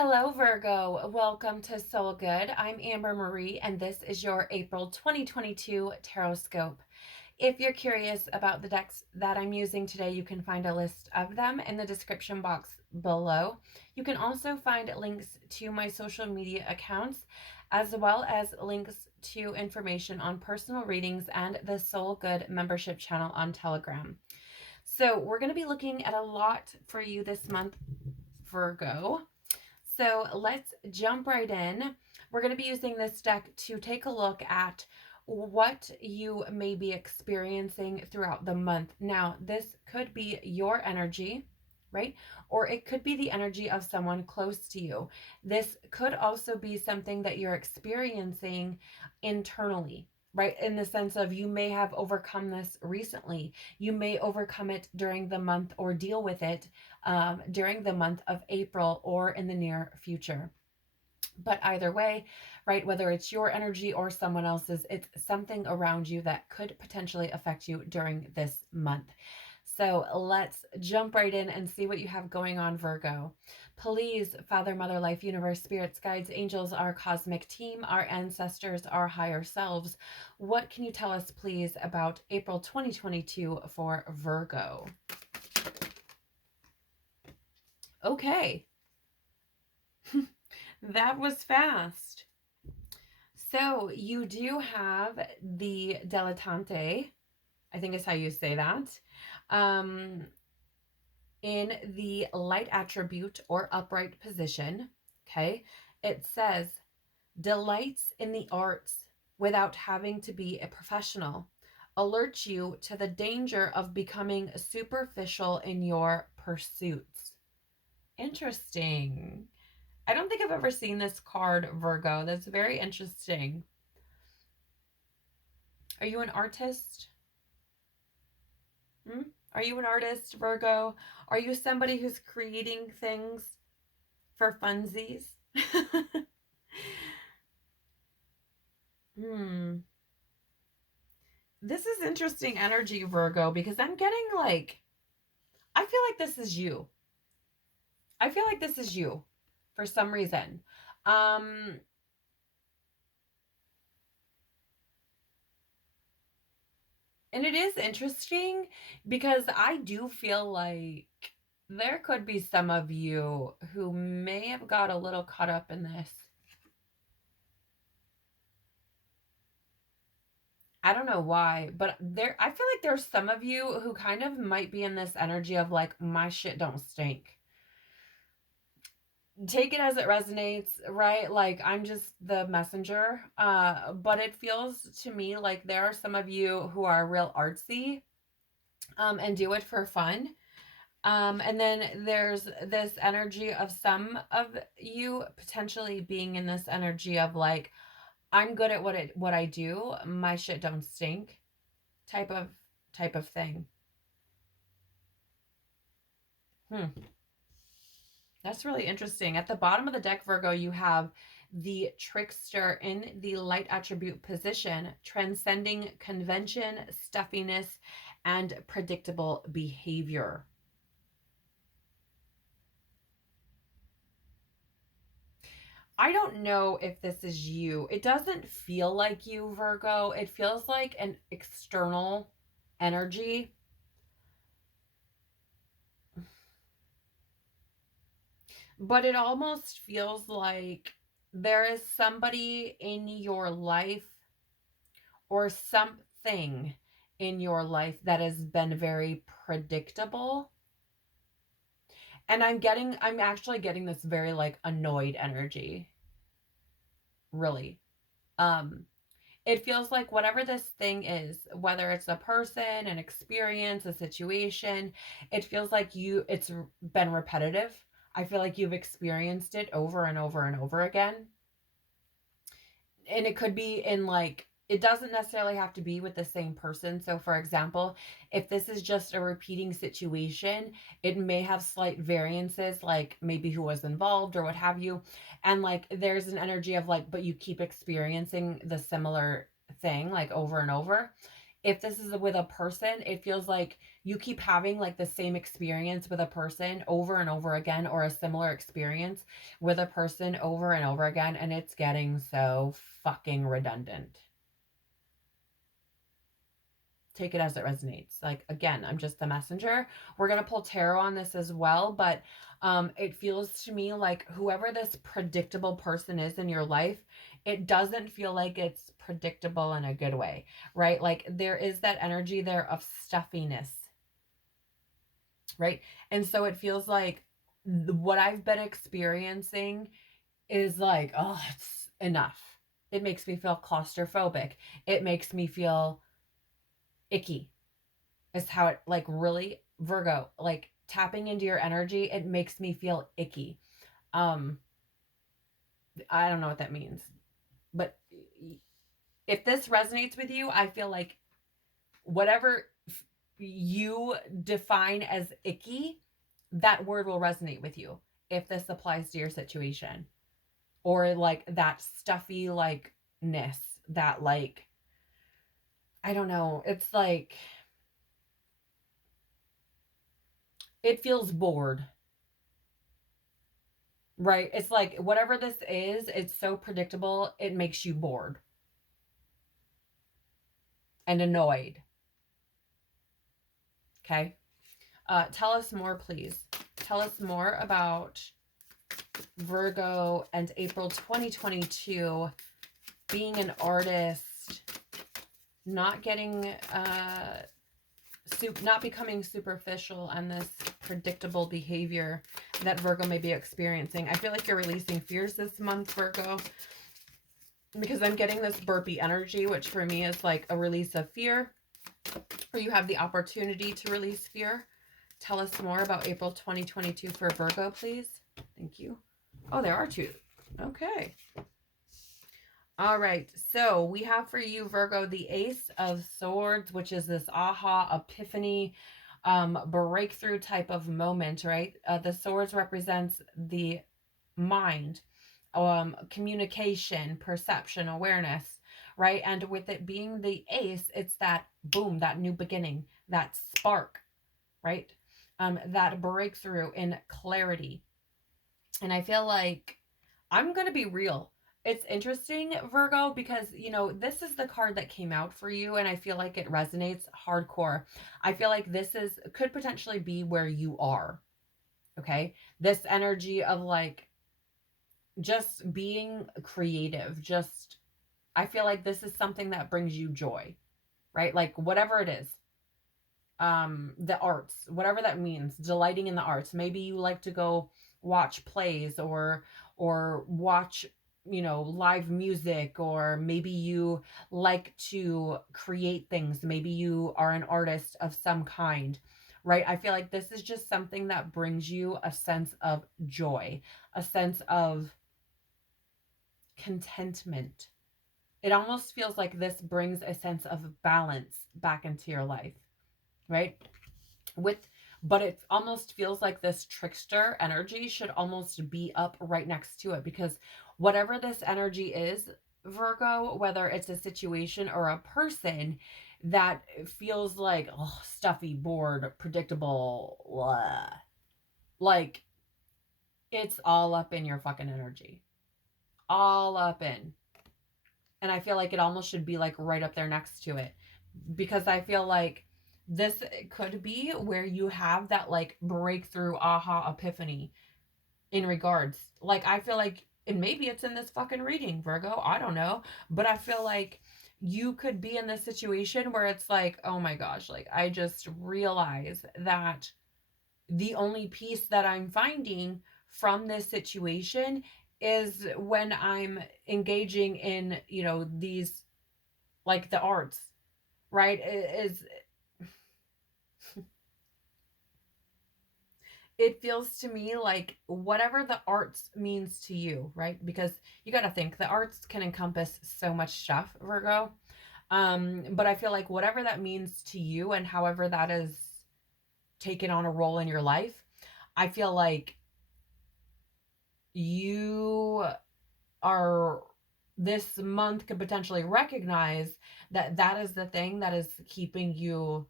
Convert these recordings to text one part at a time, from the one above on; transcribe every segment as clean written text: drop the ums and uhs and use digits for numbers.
Hello, Virgo. Welcome to Soul Good. I'm Amber Marie, and this is your April 2022 Tarotscope. If you're curious about the decks that I'm using today, you can find a list of them in the description box below. You can also find links to my social media accounts, as well as links to information on personal readings and the Soul Good membership channel on Telegram. So we're going to be looking at a lot for you this month, Virgo. So let's jump right in. We're going to be using this deck to take a look at what you may be experiencing throughout the month. Now, this could be your energy, right? Or it could be the energy of someone close to you. This could also be something that you're experiencing internally, right? In the sense of you may have overcome this recently. You may overcome it during the month or deal with it during the month of April or in the near future. But either way, right, whether it's your energy or someone else's, it's something around you that could potentially affect you during this month. So let's jump right in and see what you have going on, Virgo. Please, Father, Mother, Life, Universe, Spirits, Guides, Angels, our cosmic team, our ancestors, our higher selves, what can you tell us, please, about April 2022 for Virgo? Okay. That was fast. So you do have the dilettante, I think is how you say that, in the light attribute or upright position. Okay. It says, delights in the arts without having to be a professional. Alert you to the danger of becoming superficial in your pursuits. Interesting. I don't think I've ever seen this card, Virgo. That's very interesting. Are you an artist? Are you an artist, Virgo? Are you somebody who's creating things for funsies? This is interesting energy, Virgo, because I'm getting like, I feel like this is you. I feel like this is you for some reason. And it is interesting because I do feel like there could be some of you who may have got a little caught up in this. I don't know why, but I feel like there's some of you who kind of might be in this energy of like, my shit don't stink. Take it as it resonates, right? Like, I'm just the messenger. But it feels to me like there are some of you who are real artsy, and do it for fun. And then there's this energy of some of you potentially being in this energy of like, I'm good at what I do. My shit don't stink type of thing. That's really interesting. At the bottom of the deck, Virgo, you have the trickster in the light attribute position, transcending convention, stuffiness, and predictable behavior. I don't know if this is you. It doesn't feel like you, Virgo. It feels like an external energy. But it almost feels like there is somebody in your life or something in your life that has been very predictable. And I'm actually getting this very like annoyed energy. Really. It feels like whatever this thing is, whether it's a person, an experience, a situation, it feels like it's been repetitive. I feel like you've experienced it over and over and over again. And it could be in like, it doesn't necessarily have to be with the same person. So for example, if this is just a repeating situation, it may have slight variances, like maybe who was involved or what have you. And like, there's an energy of like, but you keep experiencing the similar thing like over and over. If this is with a person, it feels like you keep having like the same experience with a person over and over again, or a similar experience with a person over and over again, and it's getting so fucking redundant. Take it as it resonates. Like, again, I'm just the messenger. We're going to pull tarot on this as well, but it feels to me like whoever this predictable person is in your life, it doesn't feel like it's predictable in a good way, right? Like there is that energy there of stuffiness, right? And so it feels like what I've been experiencing is like, oh, it's enough. It makes me feel claustrophobic. It makes me feel icky. Is how it, like, really, Virgo, like tapping into your energy, it makes me feel icky. um I don't know what that means, but if this resonates with you, I feel like whatever you define as icky, that word will resonate with you if this applies to your situation. Or like that stuffy like ness, that like, I don't know, it's like it feels bored, right? It's like whatever this is, it's so predictable, it makes you bored and annoyed. Okay. Tell us more, please. Tell us more about Virgo and April 2022, being an artist, not getting, not becoming superficial, and this predictable behavior that Virgo may be experiencing. I feel like you're releasing fears this month, Virgo, because I'm getting this burpee energy, which for me is like a release of fear, or you have the opportunity to release fear. Tell us more about April 2022 for Virgo, please. Thank you. Oh, there are two. Okay. All right. So we have for you, Virgo, the Ace of Swords, which is this aha, epiphany, breakthrough type of moment, right? The swords represents the mind, communication, perception, awareness, right? And with it being the ace, it's that boom, that new beginning, that spark, right? That breakthrough in clarity. And I feel like I'm going to be real. It's interesting, Virgo, because, you know, this is the card that came out for you, and I feel like it resonates hardcore. I feel like this could potentially be where you are, okay? This energy of like just being creative, just, I feel like this is something that brings you joy, right? Like whatever it is, the arts, whatever that means, delighting in the arts. Maybe you like to go watch plays, or watch, you know, live music, or maybe you like to create things. Maybe you are an artist of some kind, right? I feel like this is just something that brings you a sense of joy, a sense of contentment. It almost feels like this brings a sense of balance back into your life, right? With, but it almost feels like this trickster energy should almost be up right next to it, because whatever this energy is, Virgo, whether it's a situation or a person that feels like, oh, stuffy, bored, predictable, blah, like it's all up in your fucking energy, all up in. And I feel like it almost should be like right up there next to it, because I feel like this could be where you have that like breakthrough aha epiphany in regards, like, I feel like, and maybe it's in this fucking reading, Virgo, I don't know, but I feel like you could be in this situation where it's like, oh my gosh, like I just realize that the only peace that I'm finding from this situation is when I'm engaging in, you know, these, like the arts, right? It feels to me like whatever the arts means to you, right? Because you got to think the arts can encompass so much stuff, Virgo. But I feel like whatever that means to you, and however that is taken on a role in your life, I feel like you are this month could potentially recognize that that is the thing that is keeping you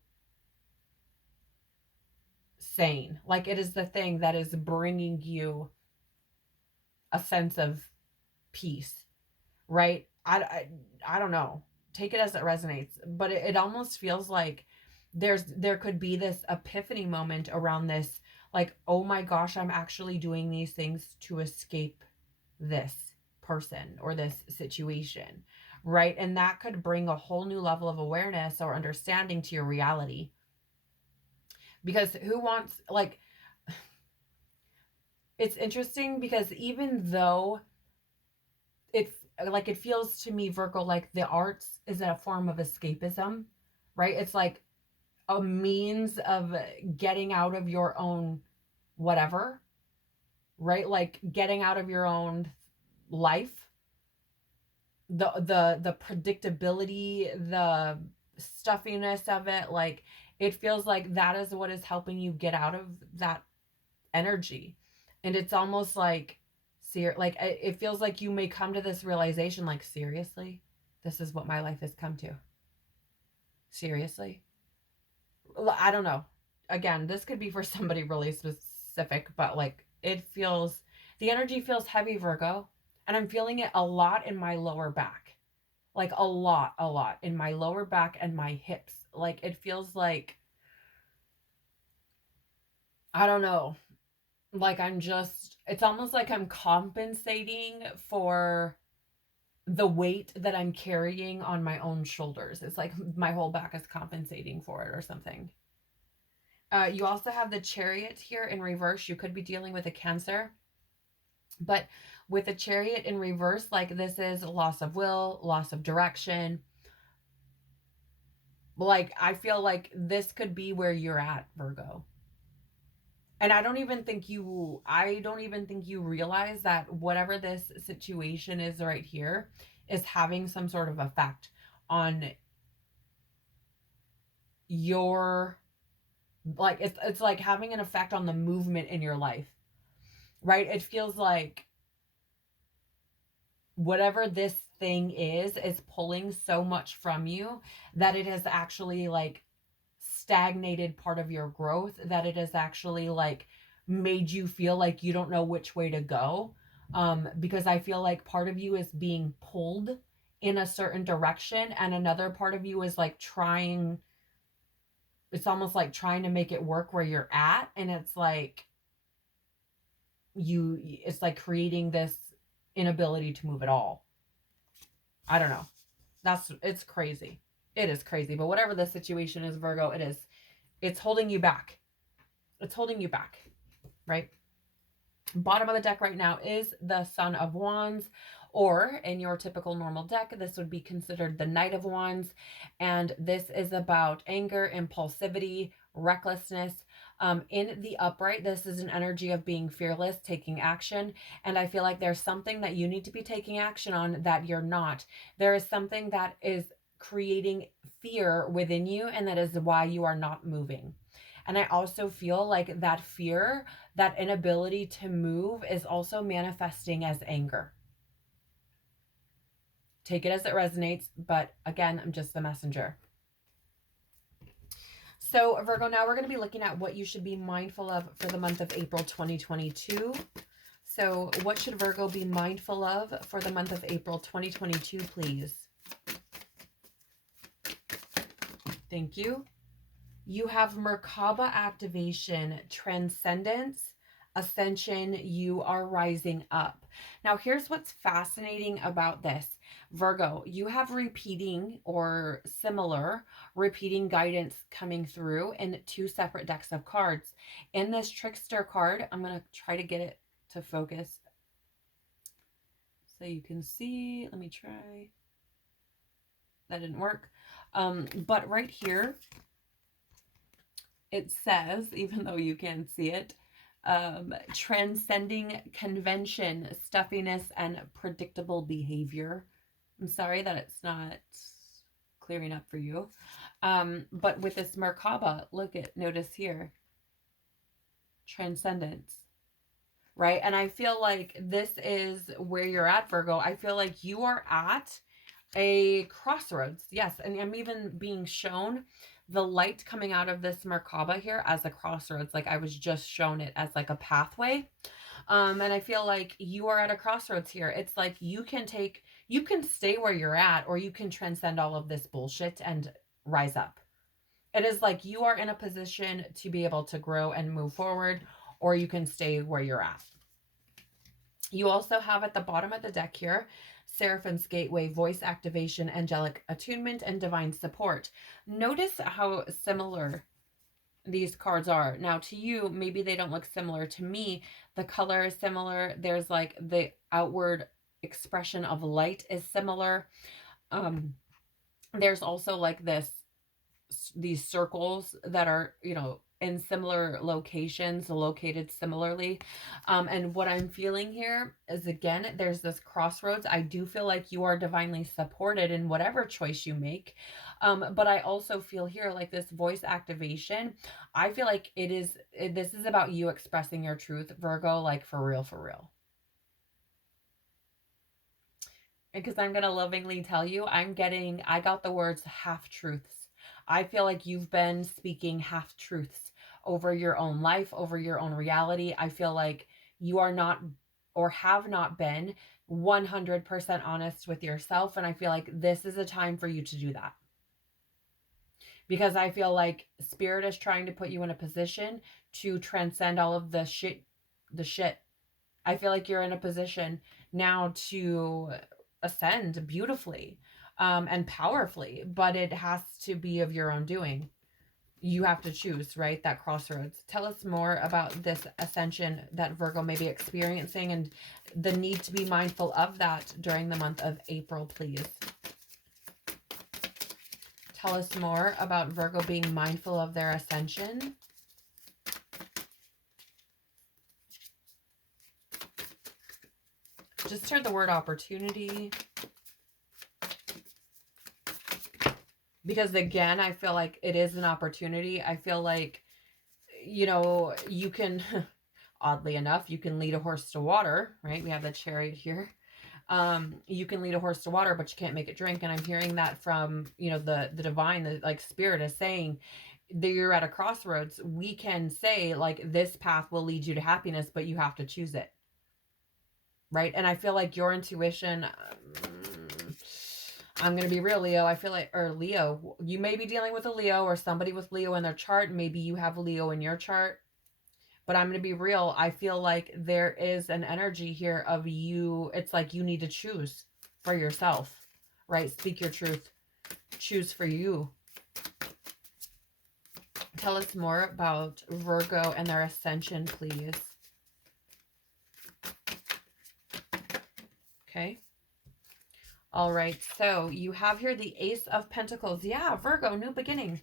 sane. Like, it is the thing that is bringing you a sense of peace, right? I don't know. Take it as it resonates, but it almost feels like there could be this epiphany moment around this, like, oh my gosh, I'm actually doing these things to escape this person or this situation, right? And that could bring a whole new level of awareness or understanding to your reality. Because who wants, like, it's interesting because even though it's like, it feels to me, Virgo, like the arts is a form of escapism, right? It's like a means of getting out of your own whatever, right? Like getting out of your own life, the predictability, the stuffiness of it. Like, it feels like that is what is helping you get out of that energy. And it's almost like, like, it feels like you may come to this realization, like, seriously, this is what my life has come to. Seriously. I don't know. Again, this could be for somebody really specific, but like, the energy feels heavy, Virgo. And I'm feeling it a lot in my lower back. Like a lot in my lower back and my hips. Like, it feels like, I don't know. Like, it's almost like I'm compensating for the weight that I'm carrying on my own shoulders. It's like my whole back is compensating for it or something. You also have the Chariot here in reverse. You could be dealing with a Cancer. But with the Chariot in reverse, like, this is loss of will, loss of direction. Like, I feel like this could be where you're at, Virgo. And I don't even think you realize that whatever this situation is right here is having some sort of effect on your, like, it's like having an effect on the movement in your life, right? It feels like whatever this thing is pulling so much from you that it has actually, like, stagnated part of your growth, that it has actually, like, made you feel like you don't know which way to go. Because I feel like part of you is being pulled in a certain direction, and another part of you is like it's almost like trying to make it work where you're at, and it's like it's like creating this inability to move at all. I don't know. It's crazy. It is crazy. But whatever the situation is, Virgo, it's holding you back. It's holding you back, right? Bottom of the deck right now is the Sun of Wands, or in your typical normal deck, this would be considered the Knight of Wands. And this is about anger, impulsivity, recklessness. In the upright, this is an energy of being fearless, taking action. And I feel like there's something that you need to be taking action on that you're not. There is something that is creating fear within you, and that is why you are not moving. And I also feel like that fear, that inability to move, is also manifesting as anger. Take it as it resonates, but again, I'm just the messenger. So Virgo, now we're going to be looking at what you should be mindful of for the month of April 2022. So what should Virgo be mindful of for the month of April 2022, please? Thank you. You have Merkaba activation, transcendence, ascension. You are rising up. Now, here's what's fascinating about this. Virgo, you have repeating or similar repeating guidance coming through in two separate decks of cards. In this Trickster card, I'm going to try to get it to focus so you can see. Let me try. That didn't work. But right here, it says, even though you can't see it, transcending convention, stuffiness, and predictable behavior. I'm sorry that it's not clearing up for you. But with this Merkaba, notice here, transcendence, right? And I feel like this is where you're at, Virgo. I feel like you are at a crossroads. Yes, and I'm even being shown the light coming out of this Merkaba here as a crossroads. Like I was just shown it as like a pathway. And I feel like you are at a crossroads here. It's like you can stay where you're at, or you can transcend all of this bullshit and rise up. It is like you are in a position to be able to grow and move forward, or you can stay where you're at. You also have at the bottom of the deck here, Seraphim's Gateway, Voice Activation, Angelic Attunement, and Divine Support. Notice how similar these cards are. Now, to you, maybe they don't look similar. To me, the color is similar. There's like the outward expression of light is similar. There's also like these circles that are, you know, in similar locations, located similarly. And what I'm feeling here is, again, there's this crossroads. I do feel like you are divinely supported in whatever choice you make. But I also feel here like this voice activation. I feel like this is about you expressing your truth, Virgo, like for real, for real. Because I'm going to lovingly tell you, I got the words half truths. I feel like you've been speaking half truths over your own life, over your own reality. I feel like you are not, or have not been, 100% honest with yourself. And I feel like this is a time for you to do that. Because I feel like Spirit is trying to put you in a position to transcend all of the shit. I feel like you're in a position now to ascend beautifully and powerfully, but it has to be of your own doing. You have to choose, right? That crossroads. Tell us more about this ascension that Virgo may be experiencing and the need to be mindful of that during the month of April, please. Tell us more about Virgo being mindful of their ascension. Just heard the word opportunity. Because again, I feel like it is an opportunity. I feel like, you know, you can, oddly enough, you can lead a horse to water, right? We have the Chariot here. You can lead a horse to water, but you can't make it drink. And I'm hearing that from, you know, the divine, the like Spirit is saying that you're at a crossroads. We can say like this path will lead you to happiness, but you have to choose it. Right? And I feel like your intuition, I'm going to be real, Leo. I feel like, or Leo, you may be dealing with a Leo or somebody with Leo in their chart. Maybe you have Leo in your chart. But I'm going to be real. I feel like there is an energy here of you. It's like you need to choose for yourself, right? Speak your truth. Choose for you. Tell us more about Virgo and their ascension, please. Okay. All right. So you have here the Ace of Pentacles. Yeah, Virgo, new beginning.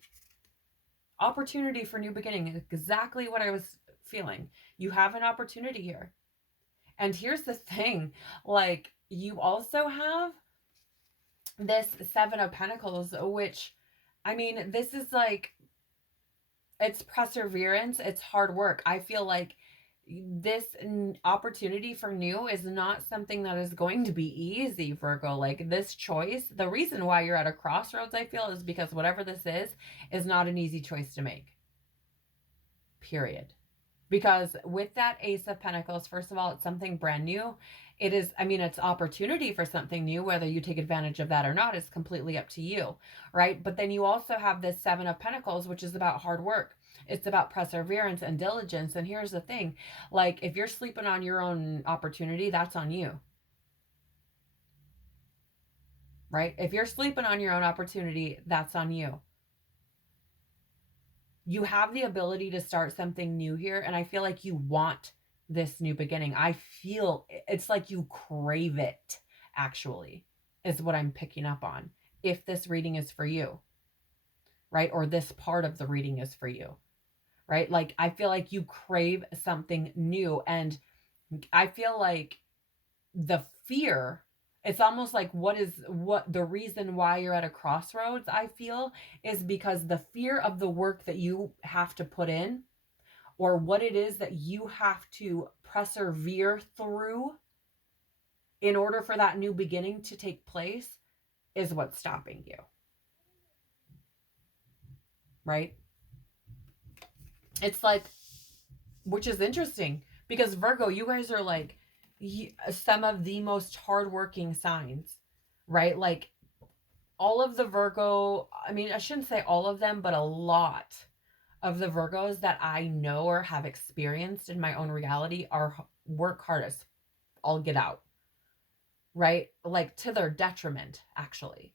Opportunity for new beginning. Exactly what I was feeling. You have an opportunity here. And here's the thing. Like, you also have this Seven of Pentacles, which, I mean, this is like, it's perseverance. It's hard work. I feel like this opportunity for new is not something that is going to be easy, Virgo. Like this choice, the reason why you're at a crossroads, I feel, is because whatever this is not an easy choice to make. Period. Because with that Ace of Pentacles, first of all, it's something brand new. It is, I mean, it's opportunity for something new. Whether you take advantage of that or not is completely up to you, right? But then you also have this Seven of Pentacles, which is about hard work. It's about perseverance and diligence. And here's the thing, like if you're sleeping on your own opportunity, that's on you, right? If you're sleeping on your own opportunity, that's on you. You have the ability to start something new here. And I feel like you want this new beginning. I feel it's like you crave it, actually, is what I'm picking up on. If this reading is for you, right? Or this part of the reading is for you, right? Like, I feel like you crave something new. And I feel like the fear, it's almost like what the reason why you're at a crossroads, I feel, is because the fear of the work that you have to put in, or what it is that you have to persevere through in order for that new beginning to take place is what's stopping you. Right? It's like, which is interesting because Virgo, you guys are like some of the most hardworking signs, right? Like all of the Virgo, I mean, I shouldn't say all of them, but a lot of the Virgos that I know or have experienced in my own reality are work hardest. I'll get out, right? Like to their detriment, actually.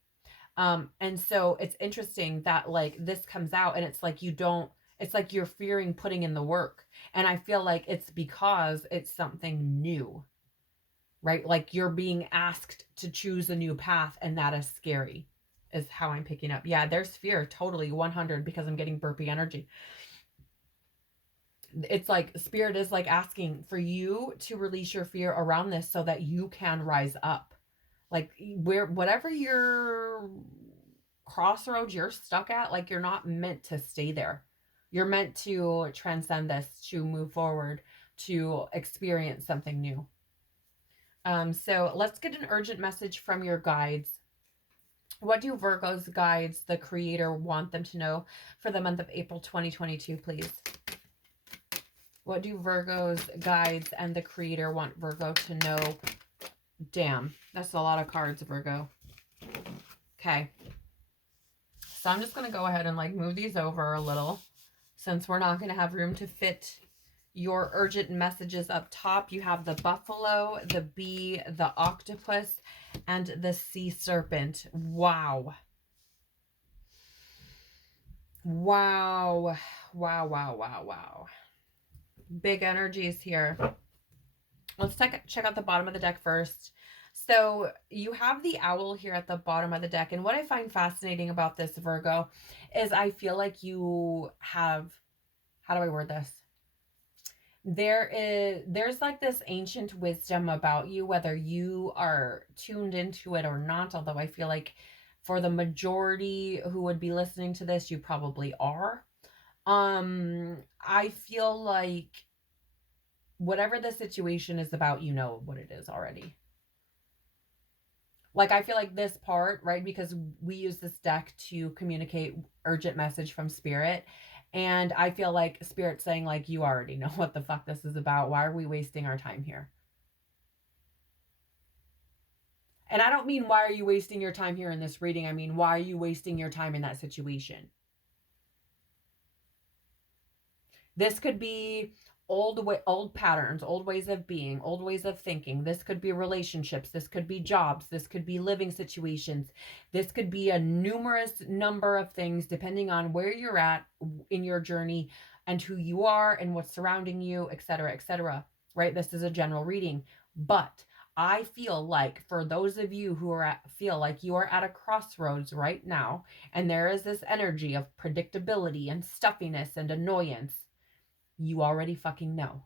And so it's interesting that like this comes out and it's like it's like you're fearing putting in the work. And I feel like it's because it's something new, right? Like you're being asked to choose a new path, and that is scary, is how I'm picking up. Yeah, there's fear, totally 100, because I'm getting burpee energy. It's like spirit is like asking for you to release your fear around this so that you can rise up. Like whatever your crossroads you're stuck at, like you're not meant to stay there. You're meant to transcend this, to move forward, to experience something new. So let's get an urgent message from your guides. What do Virgo's guides, the creator, want them to know for the month of April 2022, please? What do Virgo's guides and the creator want Virgo to know? Damn, that's a lot of cards, Virgo. Okay. So I'm just going to go ahead and like move these over a little, since we're not going to have room to fit your urgent messages up top. You have the buffalo, the bee, the octopus, and the sea serpent. Wow. Wow. Wow, wow, wow, wow. Big energies here. Let's check out the bottom of the deck first. So you have the owl here at the bottom of the deck. And what I find fascinating about this, Virgo, is I feel like you have, how do I word this? There's like this ancient wisdom about you, whether you are tuned into it or not. Although I feel like for the majority who would be listening to this, you probably are. I feel like whatever the situation is about, you know what it is already. Like, I feel like this part, right, because we use this deck to communicate urgent message from spirit. And I feel like spirit's saying, like, you already know what the fuck this is about. Why are we wasting our time here? And I don't mean, why are you wasting your time here in this reading? I mean, why are you wasting your time in that situation? This could be old patterns, old ways of being, old ways of thinking. This could be relationships. This could be jobs. This could be living situations. This could be a numerous number of things depending on where you're at in your journey and who you are and what's surrounding you, etc., right? This is a general reading, but I feel like for those of you who feel like you are at a crossroads right now, and there is this energy of predictability and stuffiness and annoyance, you already fucking know.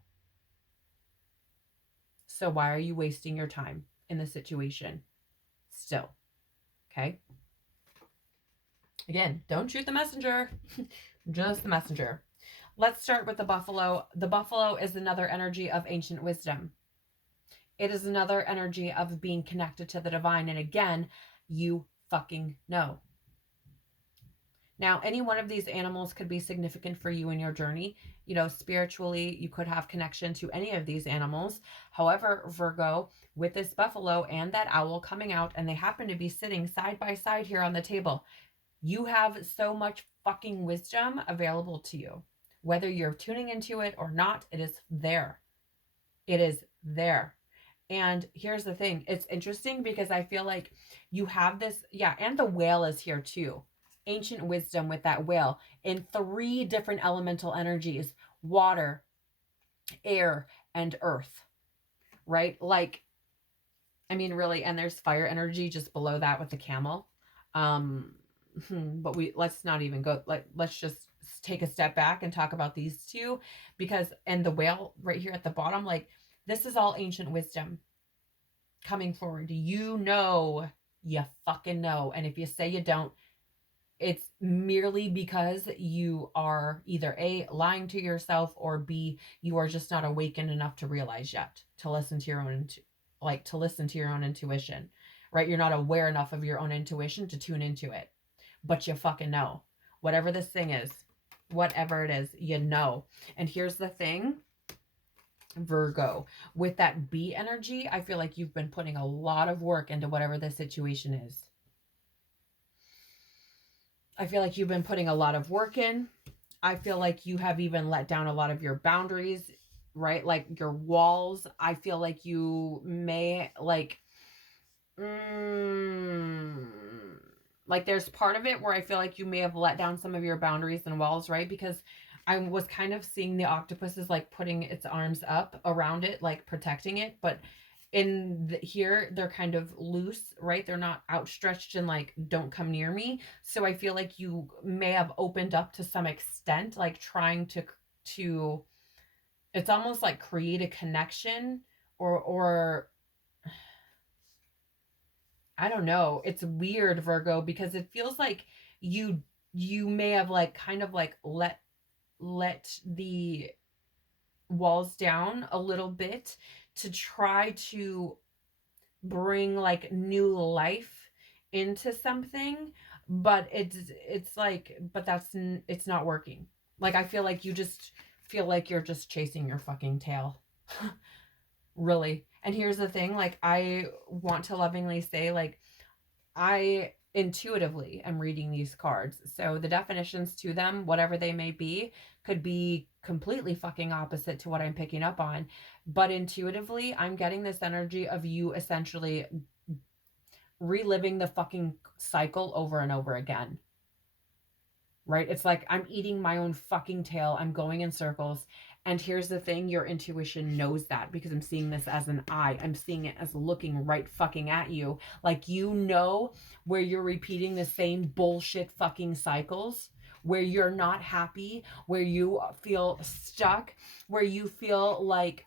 So why are you wasting your time in the situation still? Okay. Again, don't shoot the messenger, just the messenger. Let's start with the buffalo. The buffalo is another energy of ancient wisdom. It is another energy of being connected to the divine. And again, you fucking know. Now, any one of these animals could be significant for you in your journey. You know, spiritually, you could have connection to any of these animals. However, Virgo, with this buffalo and that owl coming out, and they happen to be sitting side by side here on the table, you have so much fucking wisdom available to you. Whether you're tuning into it or not, it is there. It is there. And here's the thing. It's interesting because I feel like you have this, yeah, and the whale is here too. Ancient wisdom with that whale in 3 different elemental energies: water, air, and earth, right? Like, I mean, really, and there's fire energy just below that with the camel. But let's not even go, let's just take a step back and talk about these two, because, and the whale right here at the bottom, like, this is all ancient wisdom coming forward. You know, you fucking know. And if you say you don't, it's merely because you are either A, lying to yourself, or B, you are just not awakened enough to realize yet, to listen to your own, to listen to your own intuition, right? You're not aware enough of your own intuition to tune into it, but you fucking know. Whatever this thing is, whatever it is, you know. And here's the thing, Virgo, with that B energy, I feel like you've been putting a lot of work into whatever the situation is. I feel like you've been putting a lot of work in. I feel like you have even let down a lot of your boundaries, right? Like your walls. I feel like you may like there's part of it where I feel like you may have let down some of your boundaries and walls, right? Because I was kind of seeing the octopus is like putting its arms up around it, like protecting it, but here they're kind of loose, right? They're not outstretched and like don't come near me. So I feel like you may have opened up to some extent, like trying to it's almost like create a connection, or I don't know. It's weird, Virgo, because it feels like you may have like kind of like let the walls down a little bit to try to bring like new life into something, but it's like, but it's not working. Like I feel like you just feel like you're just chasing your fucking tail. Really. And here's the thing, like I want to lovingly say, like I intuitively am reading these cards. So the definitions to them, whatever they may be, could be completely fucking opposite to what I'm picking up on. But intuitively, I'm getting this energy of you essentially reliving the fucking cycle over and over again. Right? It's like I'm eating my own fucking tail. I'm going in circles. And here's the thing, your intuition knows that, because I'm seeing this as an eye. I'm seeing it as looking right fucking at you. Like, you know, where you're repeating the same bullshit fucking cycles, where you're not happy, where you feel stuck, where you feel like,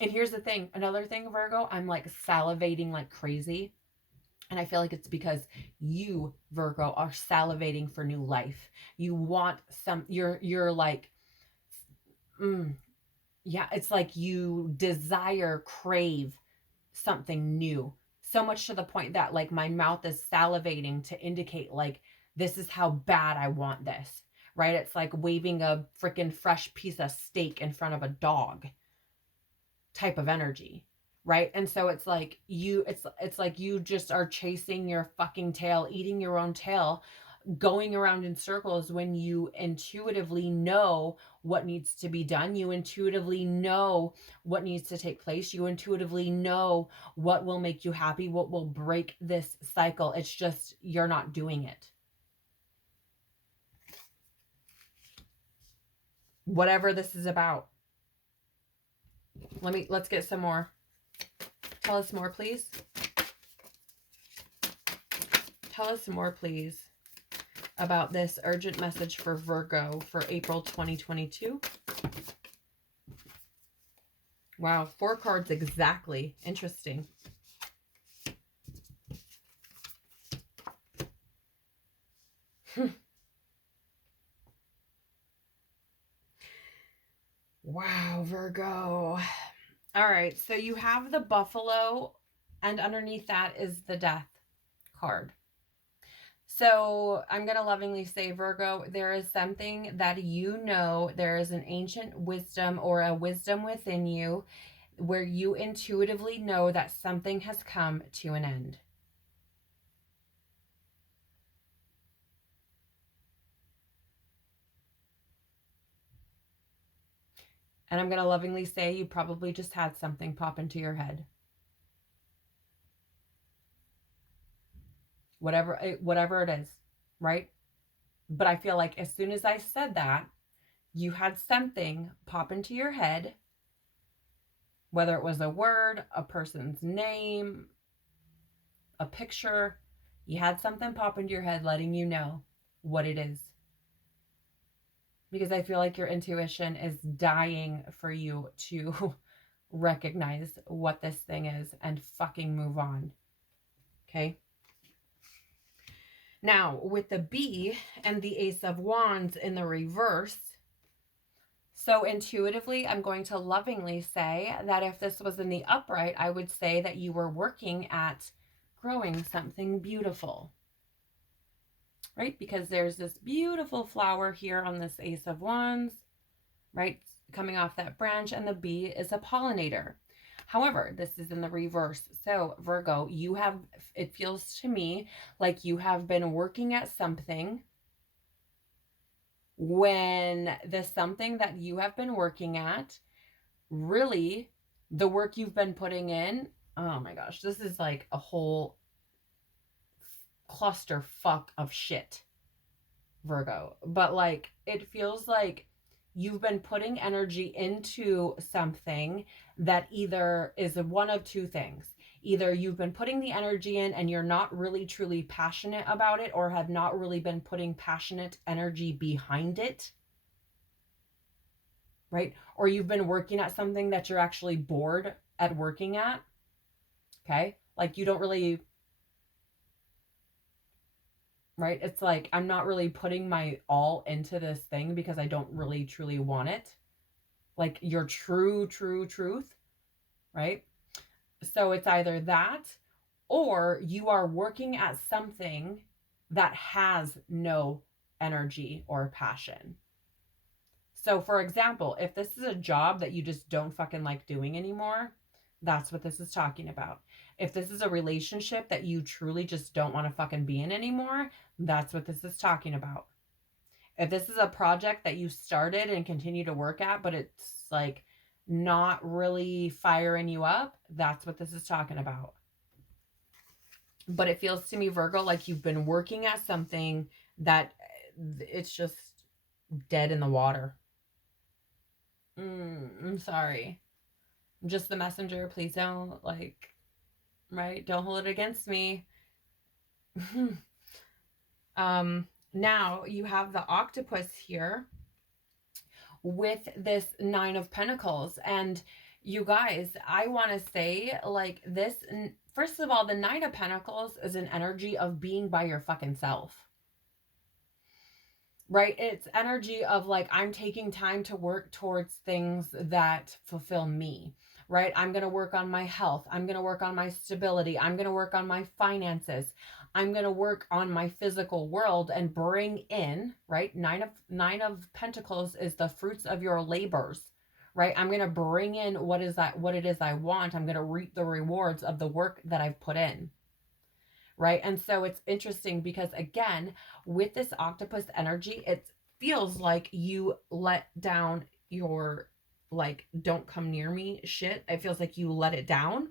and here's the thing, another thing, Virgo, I'm like salivating like crazy. And I feel like it's because you, Virgo, are salivating for new life. You want some, you're like, yeah, it's like you desire, crave something new. So much to the point that like my mouth is salivating to indicate like, this is how bad I want this, right? It's like waving a freaking fresh piece of steak in front of a dog type of energy, right? And so it's like it's like you just are chasing your fucking tail, eating your own tail, going around in circles when you intuitively know what needs to be done. You intuitively know what needs to take place. You intuitively know what will make you happy, what will break this cycle. It's just you're not doing it. Whatever this is about. Let's get some more. Tell us more, please. Tell us more, please, about this urgent message for Virgo for April 2022. Wow, 4 cards exactly. Interesting. Wow, Virgo. All right, so you have the buffalo, and underneath that is the death card. So I'm going to lovingly say, Virgo, there is something that you know, there is an ancient wisdom or a wisdom within you where you intuitively know that something has come to an end. And I'm going to lovingly say you probably just had something pop into your head. Whatever it is, right? But I feel like as soon as I said that, you had something pop into your head, whether it was a word, a person's name, a picture, you had something pop into your head letting you know what it is. Because I feel like your intuition is dying for you to recognize what this thing is and fucking move on. Okay? Now, with the Bee and the Ace of Wands in the reverse, so intuitively, I'm going to lovingly say that if this was in the upright, I would say that you were working at growing something beautiful, right? Because there's this beautiful flower here on this Ace of Wands, right? Coming off that branch, and the bee is a pollinator. However, this is in the reverse. So Virgo, it feels to me like you have been working at something when the something that you have been working at, really the work you've been putting in, oh my gosh, this is like a whole clusterfuck of shit, Virgo. But like, it feels like you've been putting energy into something that either is one of two things. Either you've been putting the energy in and you're not really truly passionate about it, or have not really been putting passionate energy behind it, right? Or you've been working at something that you're actually bored at working at, okay? Like you don't really, right? It's like, I'm not really putting my all into this thing because I don't really truly want it. Like your true truth, right? So it's either that, or you are working at something that has no energy or passion. So for example, if this is a job that you just don't fucking like doing anymore, that's what this is talking about. If this is a relationship that you truly just don't want to fucking be in anymore, that's what this is talking about. If this is a project that you started and continue to work at, but it's like not really firing you up, that's what this is talking about. But it feels to me, Virgo, like you've been working at something that it's just dead in the water. I'm sorry. I'm just the messenger. Please don't, like, right? Don't hold it against me. Now you have the octopus here with this Nine of Pentacles. And you guys, I want to say, like, this, first of all, the Nine of Pentacles is an energy of being by your fucking self, right? It's energy of like, I'm taking time to work towards things that fulfill me, right? I'm going to work on my health. I'm going to work on my stability. I'm going to work on my finances. I'm going to work on my physical world and bring in, right? Nine of Pentacles is the fruits of your labors, right? I'm going to bring in what it is I want. I'm going to reap the rewards of the work that I've put in, right? And so it's interesting because, again, with this octopus energy, it feels like you let down your, like, don't come near me shit. It feels like you let it down,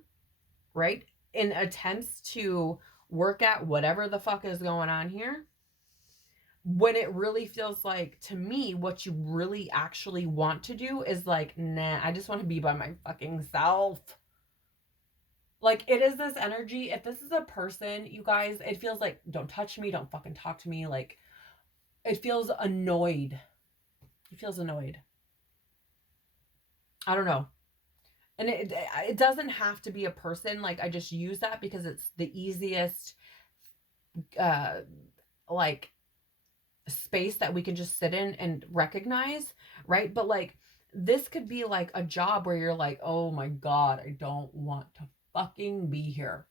right? In attempts to work at whatever the fuck is going on here, when it really feels like, to me, what you really actually want to do is like, nah, I just want to be by my fucking self. Like, it is this energy. If this is a person, you guys, it feels like, don't touch me, don't fucking talk to me. Like, it feels annoyed. It feels annoyed. I don't know. And it doesn't have to be a person. Like, I just use that because it's the easiest, like, space that we can just sit in and recognize, right? But like, this could be like a job where you're like, oh my God, I don't want to fucking be here,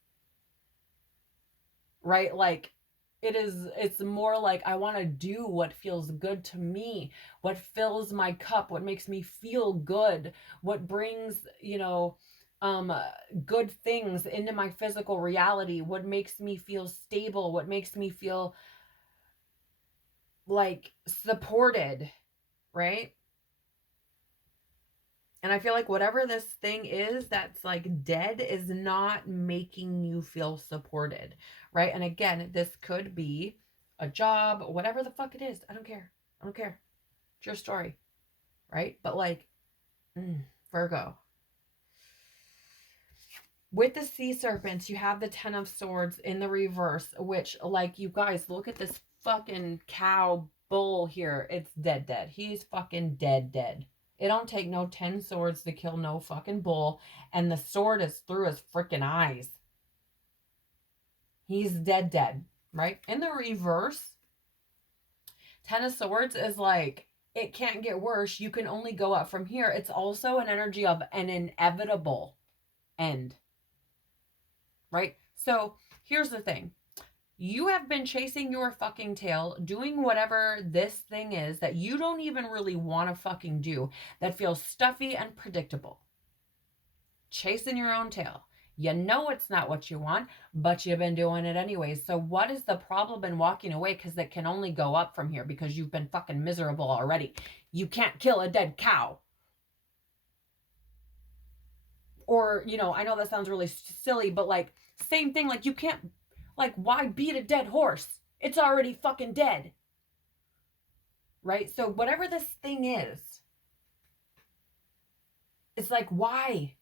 right? Like, it's more like, I want to do what feels good to me, what fills my cup, what makes me feel good, what brings, good things into my physical reality, what makes me feel stable, what makes me feel like supported, right? And I feel like whatever this thing is that's like dead is not making you feel supported, right? And again, this could be a job, whatever the fuck it is. I don't care. I don't care. It's your story, right? But like, Virgo. With the sea serpents, you have the Ten of Swords in the reverse, which, like, you guys, look at this fucking cow bull here. It's dead. He's fucking dead. It don't take no 10 swords to kill no fucking bull. And the sword is through his freaking eyes. He's dead. right? In the reverse, Ten of Swords is like, it can't get worse. You can only go up from here. It's also an energy of an inevitable end, right? So here's the thing. You have been chasing your fucking tail, doing whatever this thing is that you don't even really want to fucking do, that feels stuffy and predictable. Chasing your own tail. You know it's not what you want, but you've been doing it anyways. So what is the problem in walking away? Because it can only go up from here because you've been fucking miserable already. You can't kill a dead cow. Or, you know, I know that sounds really silly, but like, same thing. Like, you can't, like, why beat a dead horse? It's already fucking dead. Right? So whatever this thing is, it's like, why?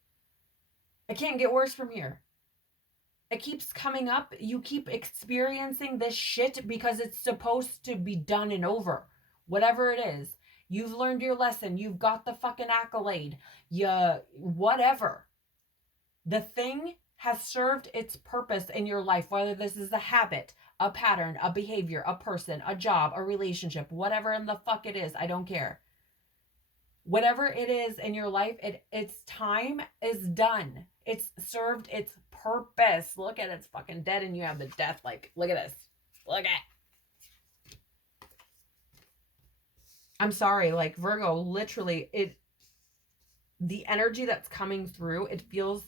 It can't get worse from here. It keeps coming up. You keep experiencing this shit because it's supposed to be done and over. Whatever it is. You've learned your lesson. You've got the fucking accolade. Whatever. The thing has served its purpose in your life, whether this is a habit, a pattern, a behavior, a person, a job, a relationship, whatever in the fuck it is, I don't care. Whatever it is in your life, its time is done. It's served its purpose. Look at it, it's fucking dead and you have the death. Like, look at this. Look at. I'm sorry, like Virgo, literally, the energy that's coming through, it feels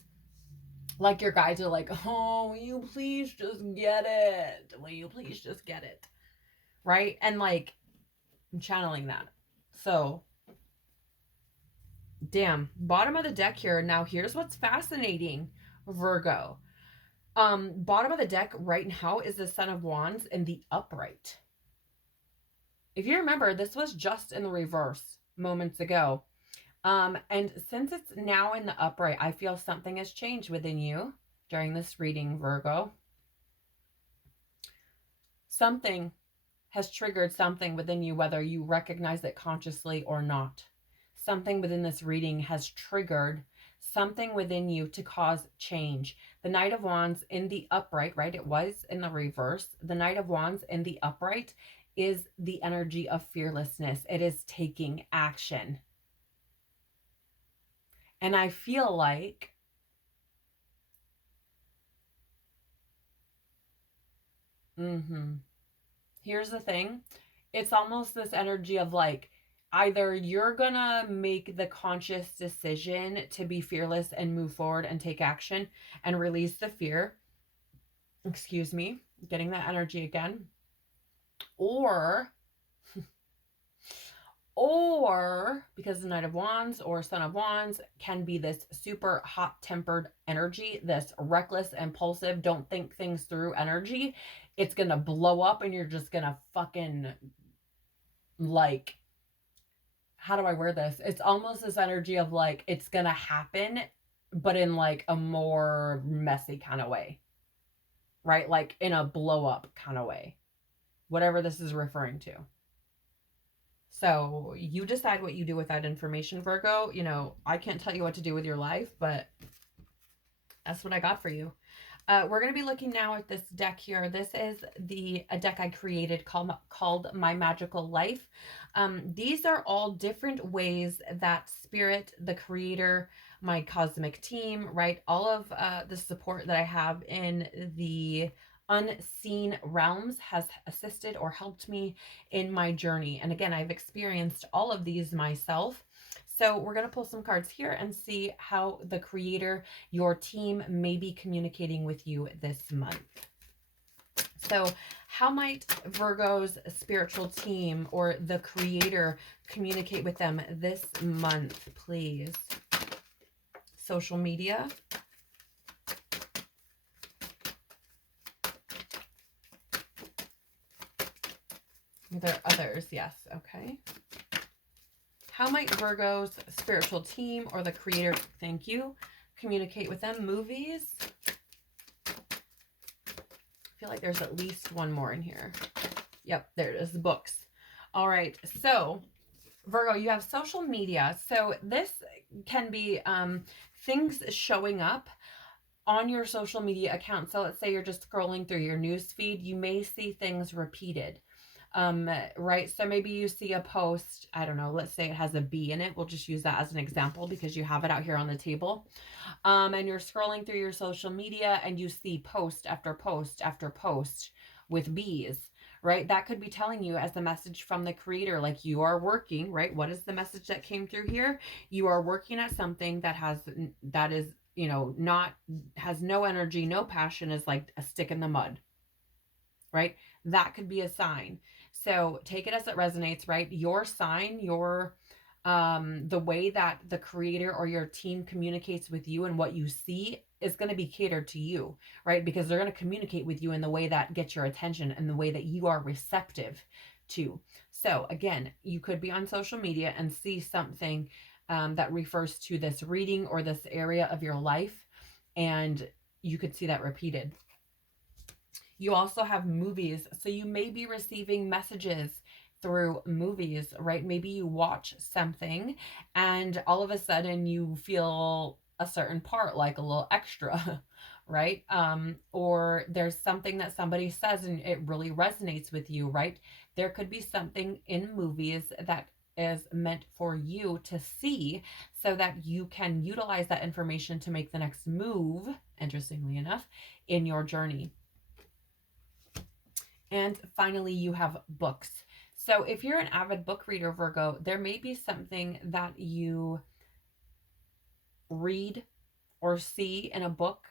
like your guides are like, oh, will you please just get it? Will you please just get it? Right? And like, I'm channeling that. So, damn. Bottom of the deck here. Now, here's what's fascinating, Virgo. Bottom of the deck right now is the Son of Wands in the upright. If you remember, this was just in the reverse moments ago. And since it's now in the upright, I feel something has changed within you during this reading, Virgo. Something has triggered something within you, whether you recognize it consciously or not. Something within this reading has triggered something within you to cause change. The Knight of Wands in the upright, right? It was in the reverse. The Knight of Wands in the upright is the energy of fearlessness. It is taking action. And I feel like here's the thing. It's almost this energy of like, either you're gonna make the conscious decision to be fearless and move forward and take action and release the fear. Excuse me, getting that energy again. Or because the Knight of Wands or Son of Wands can be this super hot-tempered energy, this reckless, impulsive, don't think things through energy. It's gonna blow up and you're just gonna fucking, like, how do I word this? It's almost this energy of like, it's gonna happen, but in like a more messy kind of way, right? Like in a blow up kind of way, whatever this is referring to. So you decide what you do with that information, Virgo. You know, I can't tell you what to do with your life, but that's what I got for you. We're going to be looking now at this deck here. This is a deck I created called My Magical Life. These are all different ways that Spirit, the Creator, my cosmic team, right? All of the support that I have in the unseen realms has assisted or helped me in my journey. And again, I've experienced all of these myself. So we're going to pull some cards here and see how the Creator, your team, may be communicating with you this month. So how might Virgo's spiritual team or the Creator communicate with them this month, please? Social media. Are there others? Yes. Okay. How might Virgo's spiritual team or the Creator, thank you, communicate with them? Movies. I feel like there's at least one more in here. Yep, there it is. Books. All right. So, Virgo, you have social media. So this can be things showing up on your social media account. So let's say you're just scrolling through your news feed, you may see things repeated. Right? So maybe you see a post, I don't know, let's say it has a B in it. We'll just use that as an example because you have it out here on the table. And you're scrolling through your social media and you see post after post after post with B's, right? That could be telling you as the message from the creator, like you are working, right? What is the message that came through here? You are working at something that is, you know, not, has no energy, no passion, is like a stick in the mud, right? That could be a sign. So take it as it resonates, right? Your sign, your the way that the creator or your team communicates with you and what you see is going to be catered to you, right? Because they're going to communicate with you in the way that gets your attention and the way that you are receptive to. So again, you could be on social media and see something that refers to this reading or this area of your life, and you could see that repeated. You also have movies. So you may be receiving messages through movies, right? Maybe you watch something and all of a sudden you feel a certain part like a little extra, right? Or there's something that somebody says and it really resonates with you, right? There could be something in movies that is meant for you to see so that you can utilize that information to make the next move, interestingly enough, in your journey. And finally, you have books. So if you're an avid book reader, Virgo, there may be something that you read or see in a book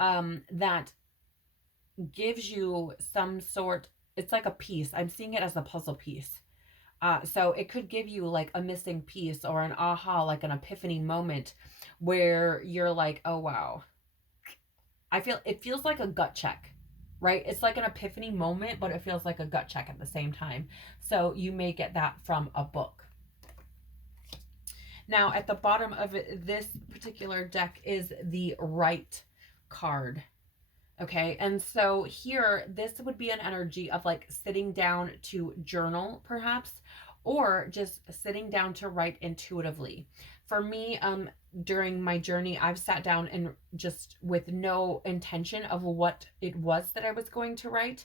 that gives you some sort, it's like a piece. I'm seeing it as a puzzle piece. So it could give you like a missing piece or an aha, like an epiphany moment where you're like, oh, wow. It feels like a gut check, right? It's like an epiphany moment, but it feels like a gut check at the same time. So you may get that from a book. Now, at the bottom of this particular deck is the right card. Okay, and so here, this would be an energy of like sitting down to journal, perhaps, or just sitting down to write intuitively. For me, during my journey, I've sat down and just with no intention of what it was that I was going to write,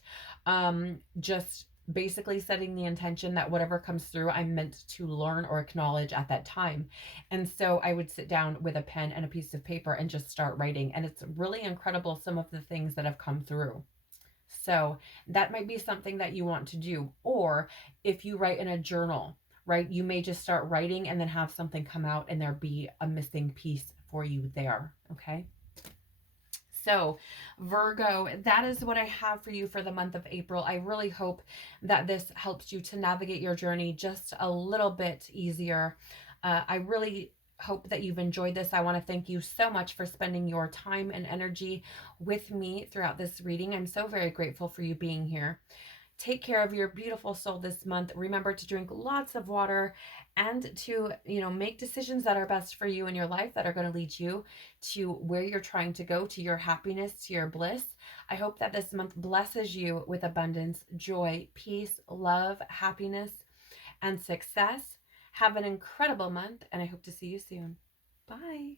just basically setting the intention that whatever comes through, I'm meant to learn or acknowledge at that time. And so I would sit down with a pen and a piece of paper and just start writing. And it's really incredible, some of the things that have come through. So that might be something that you want to do. Or if you write in a journal, right, you may just start writing and then have something come out and there be a missing piece for you there. Okay. So Virgo, that is what I have for you for the month of April. I really hope that this helps you to navigate your journey just a little bit easier. I really hope that you've enjoyed this. I want to thank you so much for spending your time and energy with me throughout this reading. I'm so very grateful for you being here. Take care of your beautiful soul this month. Remember to drink lots of water and to, make decisions that are best for you in your life, that are going to lead you to where you're trying to go, to your happiness, to your bliss. I hope that this month blesses you with abundance, joy, peace, love, happiness, and success. Have an incredible month, and I hope to see you soon. Bye.